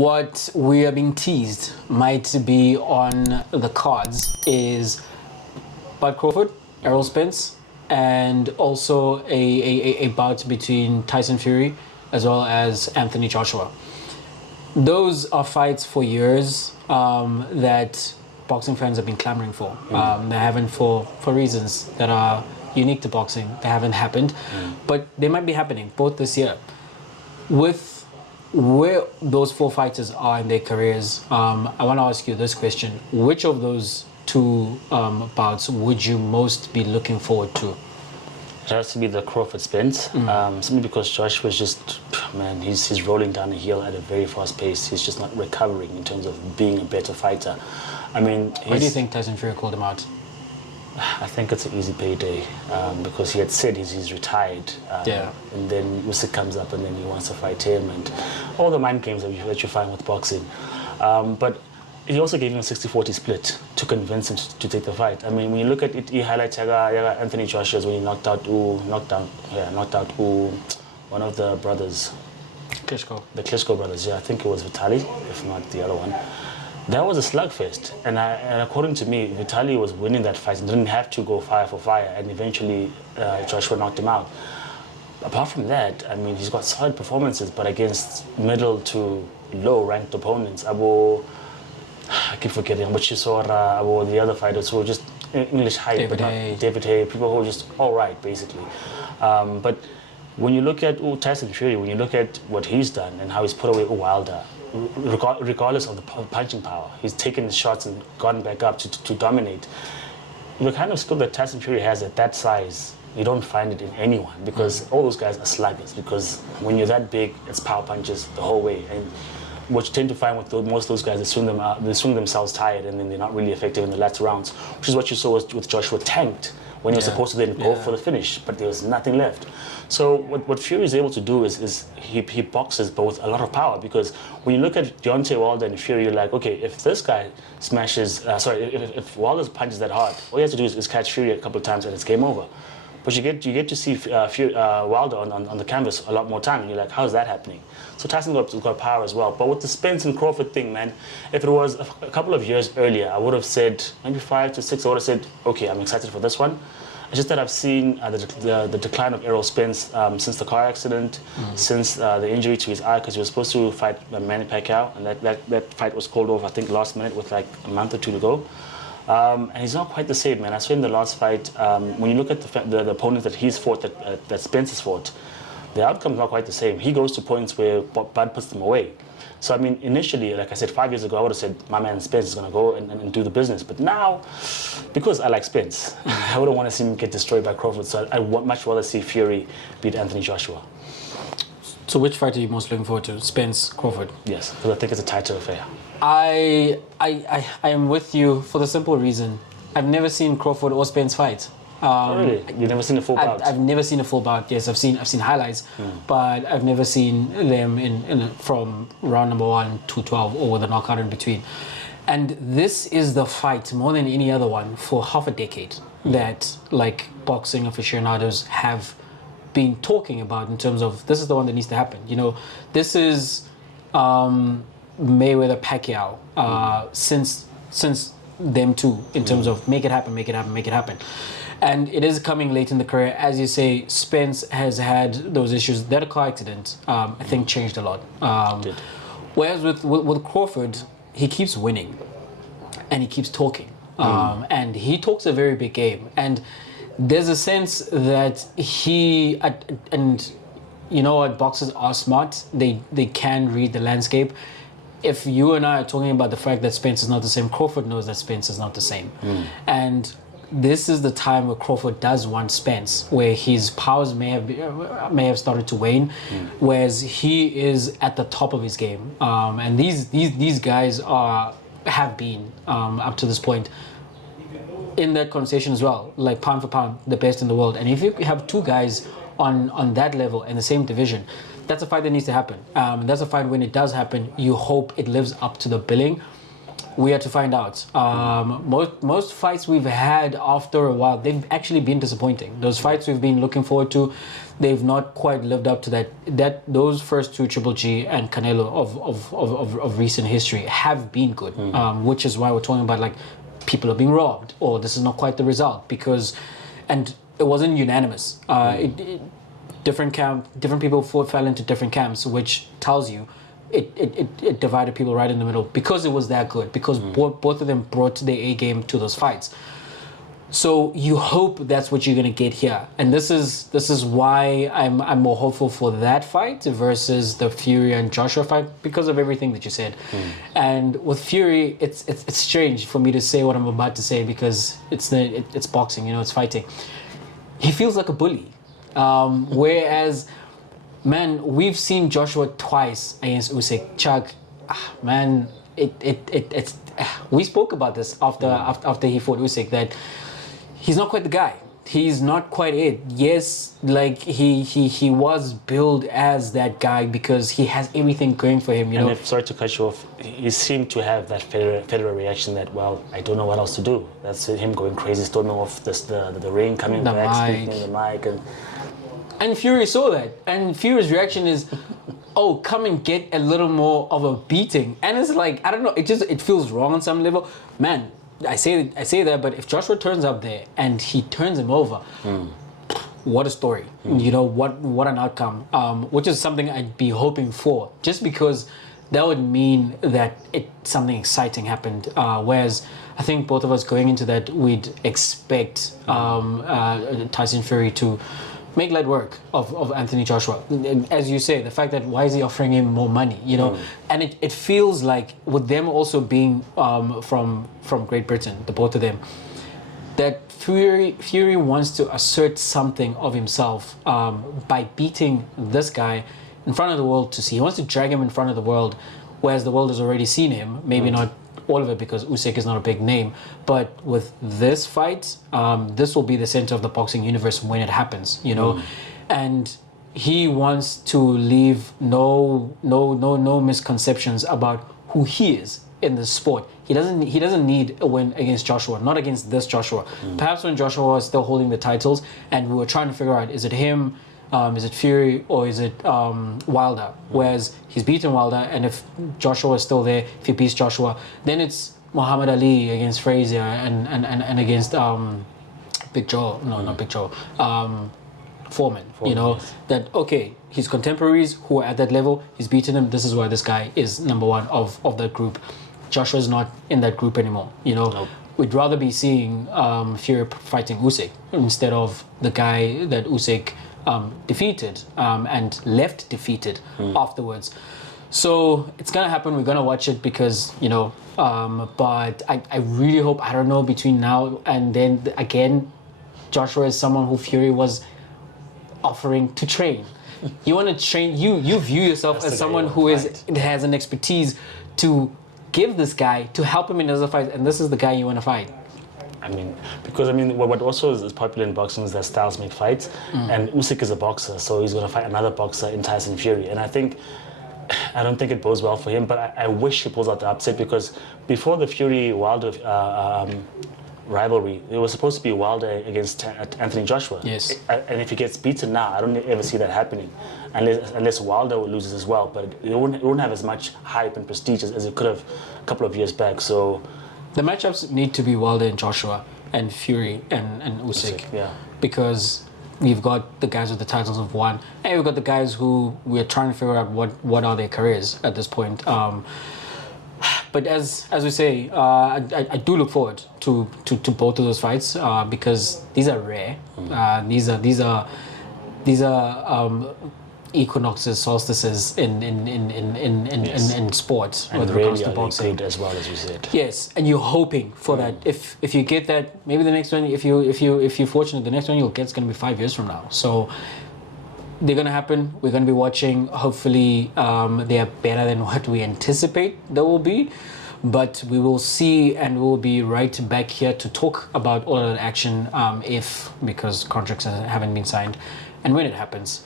what we are being teased might be on the cards is Bud Crawford, Errol Spence, and also a bout between Tyson Fury as well as Anthony Joshua. Those are fights for years that boxing fans have been clamoring for. They haven't for reasons that are unique to boxing. They haven't happened, but they might be happening both this year. With where those four fighters are in their careers, I want to ask you this question. Which of those two bouts would you most be looking forward to? It has to be the Crawford Spence, simply because Josh was just, man, he's rolling down the hill at a very fast pace. He's just not recovering in terms of being a better fighter. I mean, why do you think Tyson Fury called him out? I think it's an easy payday because he had said he's retired, and then Usyk comes up and then he wants to fight him, and all the mind games that you find with boxing. But he also gave him a 60-40 split to convince him to take the fight. I mean, when you look at it, he highlights Anthony Joshua's when he knocked out one of the brothers. Klitschko. The Klitschko brothers, I think it was Vitaly, if not the other one. That was a slugfest, and according to me, Vitaly was winning that fight and didn't have to go fire for fire, and eventually Joshua knocked him out. Apart from that, I mean, he's got solid performances, but against middle to low-ranked opponents. I keep forgetting, Chisora, the other fighters who were just English hype, David Hay, people who are just all right, basically. But when you look at Tyson Fury, when you look at what he's done and how he's put away Wilder, regardless of the punching power, he's taken his shots and gone back up to dominate. The kind of skill that Tyson Fury has at that size, you don't find it in anyone, because all those guys are sluggers, because when you're that big, it's power punches the whole way. And what you tend to find with most of those guys, they swing themselves tired, and then they're not really effective in the latter rounds, which is what you saw with Joshua tanked when he was supposed to then go for the finish, but there was nothing left. So what Fury is able to do is he boxes, but with a lot of power, because when you look at Deontay Wilder and Fury, you're like, okay, if this guy smashes, if Wilder punches that hard, all he has to do is catch Fury a couple of times and it's game over. But you get to see Wilder on the canvas a lot more time, and you're like, how's that happening? So Tyson got power as well. But with the Spence and Crawford thing, man, if it was a couple of years earlier, I would have said maybe 5 to 6. I would have said, okay, I'm excited for this one. It's just that I've seen the decline of Errol Spence since the car accident, since the injury to his eye, because he was supposed to fight Manny Pacquiao, and that fight was called off, I think, last minute with like a month or two to go. And he's not quite the same, man. I saw in the last fight, when you look at the opponents that he's fought, that Spence has fought, the outcome's not quite the same. He goes to points where Bud puts them away. So, I mean, initially, like I said, 5 years ago, I would have said, my man Spence is going to go and do the business. But now, because I like Spence, I wouldn't want to see him get destroyed by Crawford. So I'd much rather see Fury beat Anthony Joshua. So which fight are you most looking forward to? Spence, Crawford? Yes, because I think it's a tighter affair. I am with you for the simple reason I've never seen Crawford or Spence fight. Really? You've never seen a full bout? I've never seen a full bout. Yes, I've seen highlights, but I've never seen them from round number 1 to 12 or with a knockout in between. And this is the fight more than any other one for half a decade that like boxing aficionados have been talking about in terms of this is the one that needs to happen. You know, this is Mayweather Pacquiao since them two in terms of make it happen. And it is coming late in the career. As you say, Spence has had those issues. That car accident, I think, changed a lot. Whereas with Crawford, he keeps winning and he keeps talking. And he talks a very big game. And there's a sense that and you know what, boxers are smart. They can read the landscape. If you and I are talking about the fact that Spence is not the same, Crawford knows that Spence is not the same. And this is the time where Crawford does want Spence, where his powers may have started to wane, whereas he is at the top of his game. And these guys have been up to this point in that conversation as well, like pound for pound, the best in the world. And if you have two guys on that level in the same division, that's a fight that needs to happen. That's a fight when it does happen, you hope it lives up to the billing. We had to find out. Most fights we've had after a while, they've actually been disappointing. Those fights we've been looking forward to, they've not quite lived up to that. Those first two, Triple G and Canelo of recent history, have been good. Which is why we're talking about like people are being robbed, or this is not quite the result because, and it wasn't unanimous. Different people fell into different camps, which tells you. It divided people right in the middle because it was that good, because both of them brought their A game to those fights. So you hope that's what you're gonna get here, and this is why I'm more hopeful for that fight versus the Fury and Joshua fight because of everything that you said. And with Fury, it's strange for me to say what I'm about to say because it's boxing, it's fighting. He feels like a bully, whereas. Man, we've seen Joshua twice against Usyk. Chuck, man, it's. We spoke about this after he fought Usyk that he's not quite the guy. He's not quite it. Yes, like he was billed as that guy because he has everything going for him. And sorry to cut you off, he seemed to have that Federer reaction that, well, I don't know what else to do. That's him going crazy, storming off the ring, coming back, speaking in the mic, and Fury saw that, and Fury's reaction is, "Oh, come and get a little more of a beating." And it's like, I don't know, it feels wrong on some level. Man, I say that, but if Joshua turns up there and he turns him over, what a story! What an outcome. Which is something I'd be hoping for, just because that would mean that something exciting happened. Whereas I think both of us going into that, we'd expect Tyson Fury to make light work of Anthony Joshua. As you say, the fact that why is he offering him more money, and it feels like with them also being from Great Britain, the both of them, that Fury wants to assert something of himself by beating this guy in front of the world to see. He wants to drag him in front of the world, whereas the world has already seen him, maybe not all of it because Usyk is not a big name, but with this fight, this will be the center of the boxing universe when it happens, and he wants to leave no misconceptions about who he is in the sport. He doesn't need a win against Joshua, not against this Joshua. Perhaps when Joshua was still holding the titles and we were trying to figure out, is it him, is it Fury, or is it Wilder? Whereas he's beaten Wilder, and if Joshua is still there, if he beats Joshua, then it's Muhammad Ali against Frazier and against Big Joe. No, not Big Joe. Foreman. Yes. That okay, his contemporaries who are at that level, he's beaten him. This is why this guy is number one of that group. Joshua's not in that group anymore. Nope. We'd rather be seeing Fury fighting Usyk instead of the guy that Usyk defeated and left defeated afterwards. So it's gonna happen. We're gonna watch it because but I really hope, I don't know, between now and then again, Joshua is someone who Fury was offering to train. You want to train. You view yourself as someone who has an expertise to give this guy to help him in other fights, and this is the guy you want to fight. What also is popular in boxing is that styles make fights, and Usyk is a boxer, so he's going to fight another boxer in Tyson Fury, and I don't think it bodes well for him, but I wish he pulls out the upset, because before the Fury-Wilder rivalry, it was supposed to be Wilder against Anthony Joshua. Yes. And if he gets beaten now, I don't ever see that happening, unless Wilder loses as well, but it wouldn't have as much hype and prestige as it could have a couple of years back, so... The matchups need to be Wilder and Joshua and Fury and Usyk. Yeah. Because we've got the guys with the titles of one, and we've got the guys who we're trying to figure out what are their careers at this point. But as we say, I do look forward to both of those fights because these are rare. These are equinoxes, solstices in sport, and whether it comes to boxing good as well, as you said. Yes, and you're hoping for that. If you get that, maybe the next one, if you're fortunate, the next one you'll get is going to be 5 years from now. So they're going to happen. We're going to be watching. Hopefully, they are better than what we anticipate they will be. But we will see, and we'll be right back here to talk about all of that action because contracts haven't been signed and when it happens.